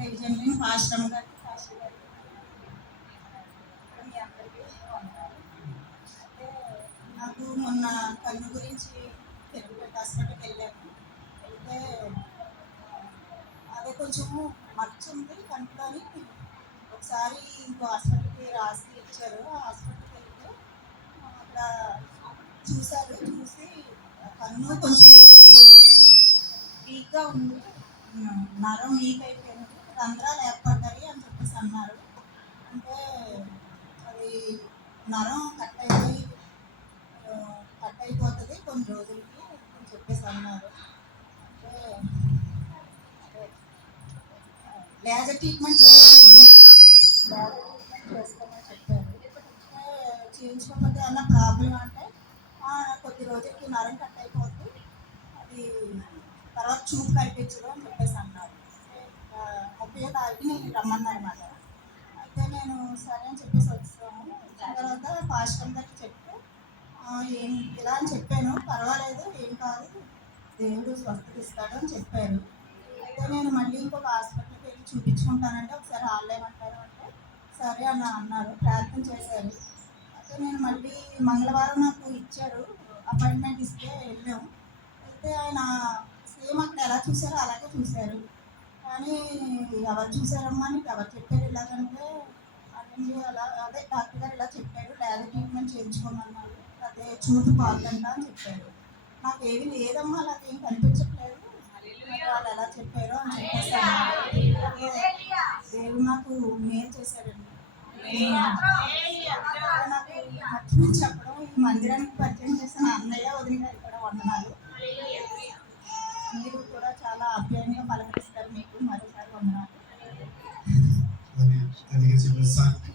దైవజనులైన pastor గారికి, pastor గారికి మీ అందరికీ వందనాలు. అయితే నాకు మొన్న కన్ను గురించి తెలుగుపేట హాస్పిటల్కి వెళ్ళాను. వెళ్తే అదే కొంచెం మచ్చ ఉంది కంట్లోని. ఒకసారి ఇంకో హాస్పిటల్కి రాసి ఇచ్చారు. ఆ హాస్పిటల్కి వెళ్తే అక్కడ చూశారు. చూసి కన్ను కొంచెం వీక్గా ఉంది, నరం వీక్ అయిపోయింది, రంధ్రాలు ఏర్పడ్డాయి అని చెప్పేసి అన్నారు. అంటే అది నరం కట్ అయిపోతుంది కొన్ని రోజులకి అని చెప్పేసి అన్నారు. అంటే అదే లేజర్ ట్రీట్మెంట్ చేసుకోమని చెప్పారు. చేయించుకోకపోతే ఏమన్నా ప్రాబ్లం అంటే కొద్ది రోజులకి నరం కట్ అయిపోద్ది, అది తర్వాత చూపు కనిపించదు అని చెప్పేసి అన్నారు. 30వ తారీఖుని రమ్మన్నారు మాట. అయితే నేను సరే అని చెప్పేసి వచ్చాము. వచ్చిన తర్వాత పాస్టర్ గారికి చెప్తే ఏం ఇలా అని చెప్పాను, పర్వాలేదు ఏం కాదు, దేవుడు స్వస్థత ఇస్తాడు అని చెప్పారు. అయితే నేను మళ్ళీ ఇంకొక హాస్పిటల్కి వెళ్ళి చూపించుకుంటానంటే ఒకసారి ఆన్లైన్ అంటే సరే అని అన్నారు, ప్రార్థన చేశారు. అయితే నేను మళ్ళీ మంగళవారం నాకు ఇచ్చారు, అపాయింట్మెంట్ ఇస్తే వెళ్ళాం. అయితే ఆయన సేమ్ అక్కడ ఎలా చూసారో అలాగే చూశారు. కానీ ఎవరు చూసారమ్మా నీకు ఎవరు చెప్పారు ఇలాగంటే అదేంటి అలా అదే డాక్టర్ గారు ఇలా చెప్పారు, లేజర్ ట్రీట్మెంట్ చేయించుకోమన్నారు, అదే చూపు బాగుందంట అని చెప్పారు. నాకు ఏమీ లేదమ్మా, అలాగేం కనిపించట్లేదు, వాళ్ళు ఎలా చెప్పారో అని చెప్పేసి దేవుడు నాకు మేలు చేశాడండి. నాకు మర్చిపోయి చెప్పడం, ఈ మందిరానికి పరిచయం చేసిన అన్నయ్య వదిన గారికి కూడా వందనాలు. మీరు కూడా చాలా ఆప్యాయంగా పలకరిస్తారు, మీకు మరోసారి వందనాలు.